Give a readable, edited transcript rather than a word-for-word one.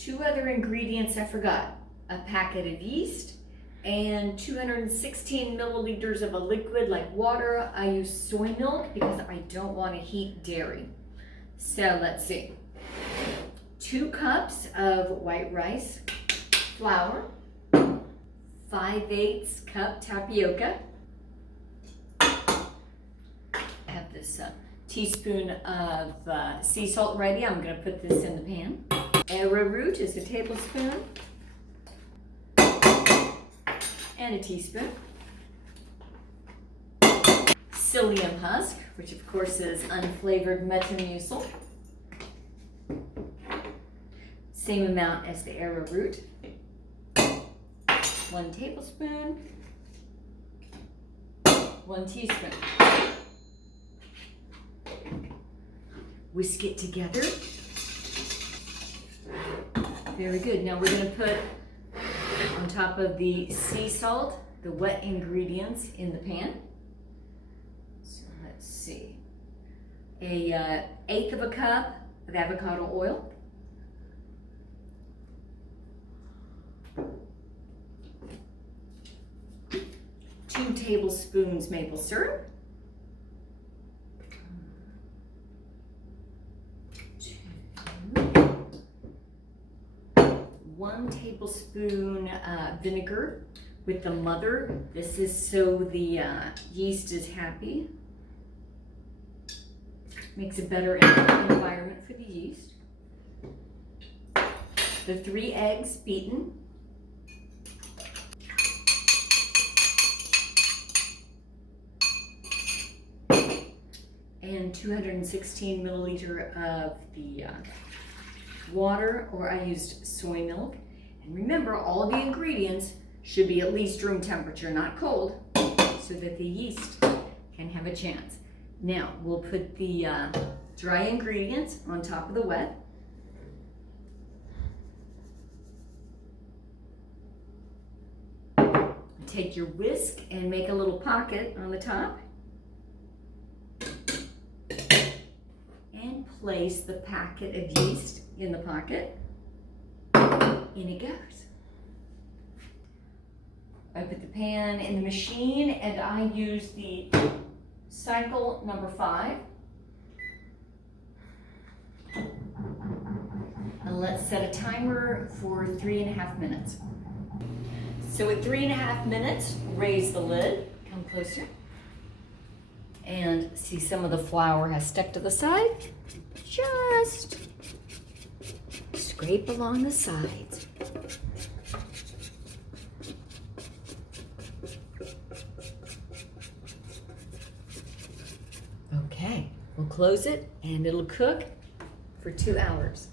Two other ingredients I forgot. A packet of yeast and 216 milliliters of a liquid like water. I use soy milk because I don't want to heat dairy. So let's see. 2 cups of white rice flour, 5/8 cup tapioca. I have this teaspoon of sea salt ready. I'm going to put this in the pan. Arrowroot is a tablespoon and a teaspoon. Psyllium husk, which of course is unflavored metamucil. Same amount as the arrowroot. 1 tablespoon, 1 teaspoon. Whisk it together. Very good. Now we're going to put on top of the sea salt the wet ingredients in the pan. So let's see. A 1/8 of a cup of avocado oil. 2 tablespoons maple syrup. 1 tablespoon vinegar with the mother. This is so the yeast is happy. Makes a better environment for the yeast. The 3 eggs beaten. And 216 milliliter of the water, or I used soy milk. And remember, all the ingredients should be at least room temperature, not cold, so that the yeast can have a chance. Now, we'll put the dry ingredients on top of the wet. Take your whisk and make a little pocket on the top. And place the packet of yeast in the pocket. In it goes. I put the pan in the machine and I use the cycle number 5. And let's set a timer for 3.5 minutes. So at 3.5 minutes, raise the lid, come closer. And see, some of the flour has stuck to the side. Just scrape along the sides. Okay, we'll close it and it'll cook for 2 hours.